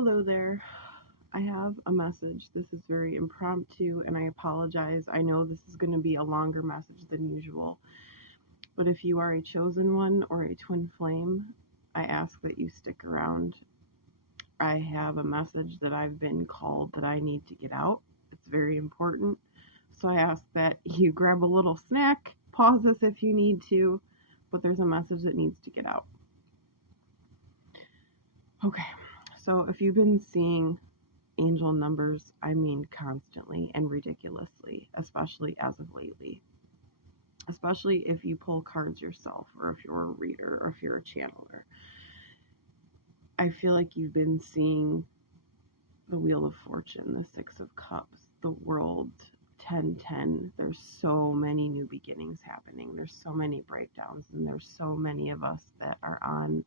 Hello there. I have a message. This is very impromptu and I apologize. I know this is going to be a longer message than usual, but if you are a chosen one or a twin flame, I ask that you stick around. I have a message that I've been called that I need to get out. It's very important. So I ask that you grab a little snack, pause this if you need to, but there's a message that needs to get out. Okay, so if you've been seeing angel numbers, I mean constantly and ridiculously, especially as of lately. Especially if you pull cards yourself, or if you're a reader, or if you're a channeler. I feel like you've been seeing the Wheel of Fortune, the Six of Cups, the World 1010. There's so many new beginnings happening. There's so many breakdowns, and there's so many of us that are on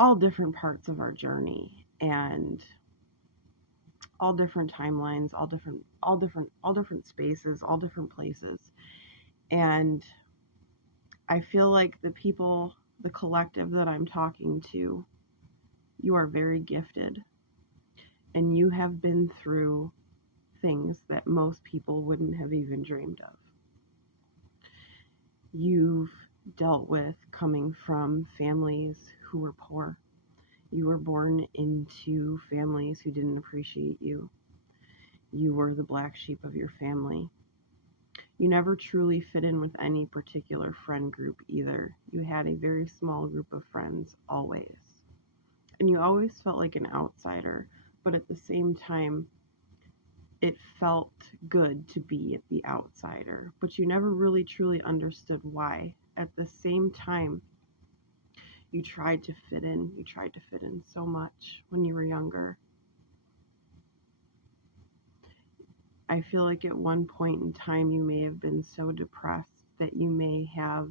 all different parts of our journey and all different timelines, all different spaces, all different places. And I feel like the people, the collective that I'm talking to, you are very gifted and you have been through things that most people wouldn't have even dreamed of. You've dealt with coming from families who were poor. You were born into families who didn't appreciate you. You were the black sheep of your family. You never truly fit in with any particular friend group either. You had a very small group of friends always. And you always felt like an outsider, but at the same time, it felt good to be the outsider. But you never really truly understood why. At the same time, you tried to fit in. You tried to fit in so much when you were younger. I feel like at one point in time you may have been so depressed that you may have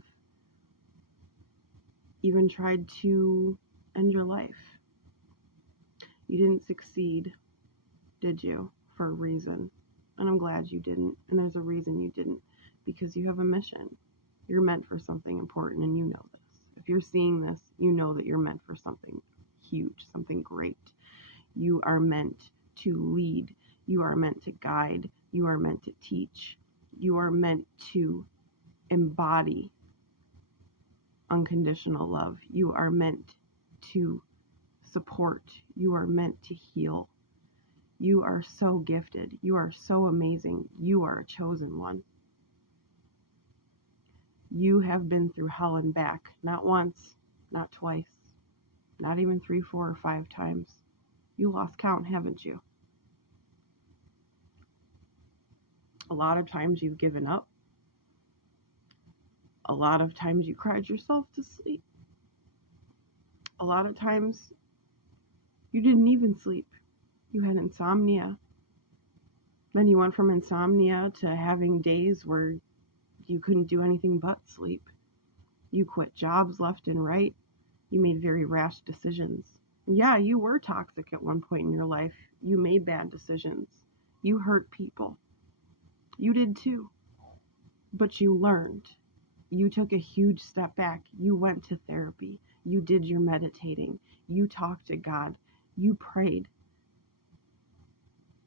even tried to end your life. You didn't succeed, did you? For a reason. And I'm glad you didn't. And there's a reason you didn't. Because you have a mission. You're meant for something important, and you know this. If you're seeing this, you know that you're meant for something huge, something great. You are meant to lead. You are meant to guide. You are meant to teach. You are meant to embody unconditional love. You are meant to support. You are meant to heal. You are so gifted. You are so amazing. You are a chosen one. You have been through hell and back, not once, not twice, not even 3, 4, or 5 times. You lost count, haven't you? A lot of times you've given up. A lot of times you cried yourself to sleep. A lot of times you didn't even sleep. You had insomnia. Then you went from insomnia to having days where you couldn't do anything but sleep. You quit jobs left and right. You made very rash decisions. Yeah, you were toxic at one point in your life. You made bad decisions. You hurt people. You did too. But you learned. You took a huge step back. You went to therapy. You did your meditating. You talked to God. You prayed.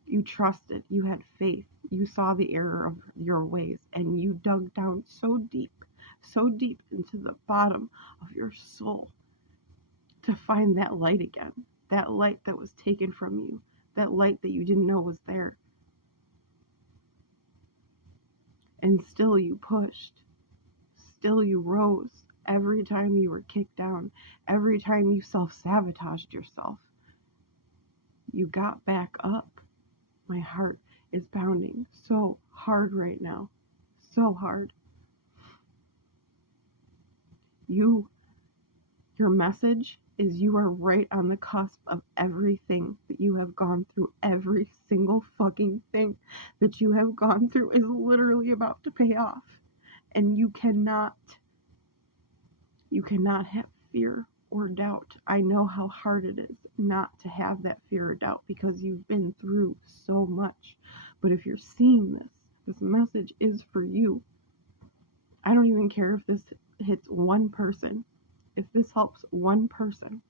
You trusted. You had faith. You saw the error of your ways, and you dug down so deep into the bottom of your soul to find that light again. That light that was taken from you. That light that you didn't know was there. And still you pushed. Still you rose. Every time you were kicked down, every time you self-sabotaged yourself, you got back up. My heart is pounding so hard right now. So hard. Your message is you are right on the cusp of everything that you have gone through. Every single fucking thing that you have gone through is literally about to pay off. And you cannot have fear or doubt. I know how hard it is not to have that fear or doubt because you've been through so much. But if you're seeing this message is for you. I don't even care if this hits one person. If this helps one person,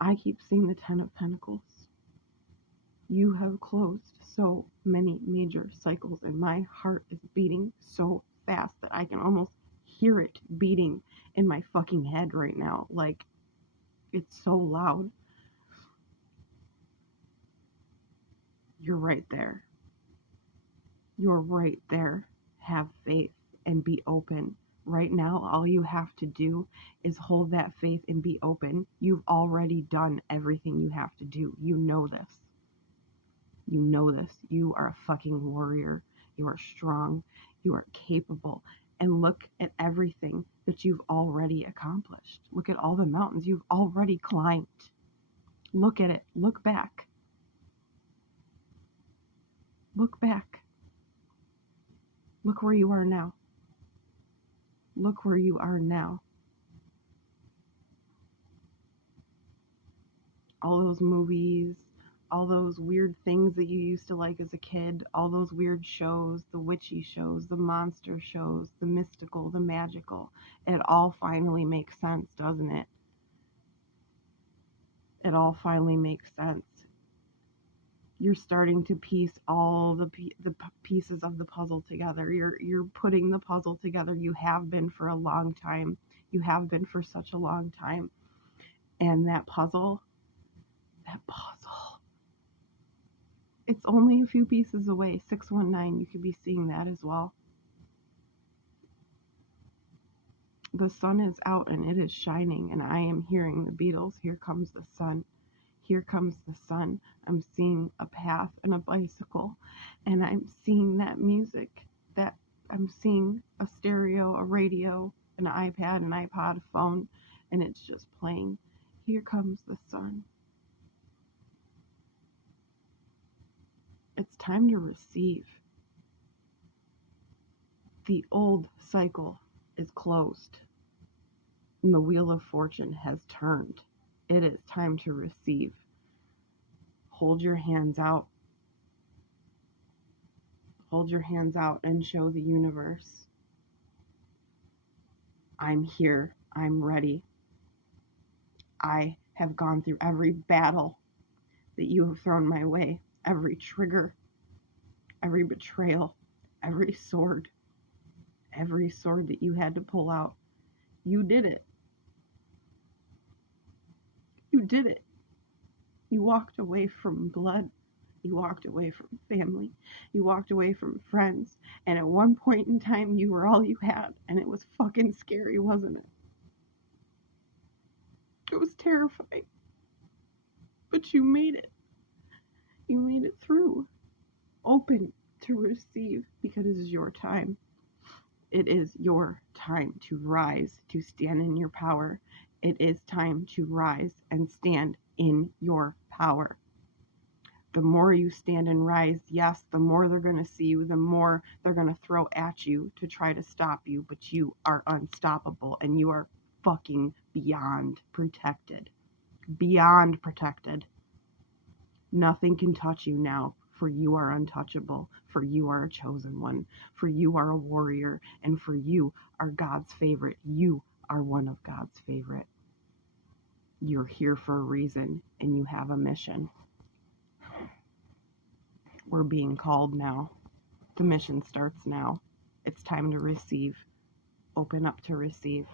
I keep seeing the Ten of Pentacles. You have closed so many major cycles, and my heart is beating so fast that I can almost hear it beating in my fucking head right now. Like, it's so loud. You're right there. You're right there. Have faith and be open. Right now, all you have to do is hold that faith and be open. You've already done everything you have to do. You know this. You know this. You are a fucking warrior. You are strong. You are capable. And look at everything that you've already accomplished. Look at all the mountains you've already climbed. Look at it. Look back. Look back. Look where you are now. Look where you are now. All those movies, all those weird things that you used to like as a kid, all those weird shows, the witchy shows, the monster shows, the mystical, the magical, it all finally makes sense, doesn't it? It all finally makes sense. You're starting to piece all the pieces of the puzzle together. You're putting the puzzle together. You have been for a long time. You have been for such a long time. And that puzzle, it's only a few pieces away. 619, you could be seeing that as well. The sun is out and it is shining, and I am hearing the Beatles. Here comes the sun. Here comes the sun. I'm seeing a path and a bicycle, and I'm seeing that music. That I'm seeing a stereo, a radio, an iPad, an iPod, a phone, and it's just playing. Here comes the sun. It's time to receive. The old cycle is closed, and the wheel of fortune has turned. It is time to receive. Hold your hands out. Hold your hands out and show the universe, I'm here. I'm ready. I have gone through every battle that you have thrown my way, every trigger, every betrayal, every sword that you had to pull out. You did it. You did it. You walked away from blood. You walked away from family. You walked away from friends. And at one point in time, you were all you had. And it was fucking scary, wasn't it? It was terrifying. But you made it. You made it through. Open to receive, because it is your time. It is your time to rise, to stand in your power. It is time to rise and stand in your power. The more you stand and rise, yes, the more they're going to see you, the more they're going to throw at you to try to stop you, but you are unstoppable, and you are fucking beyond protected. Beyond protected. Nothing can touch you now, for you are untouchable, for you are a chosen one, for you are a warrior, and for you are God's favorite. You are one of God's favorite. You're here for a reason, and you have a mission. We're being called now. The mission starts now. It's time to receive. Open up to receive.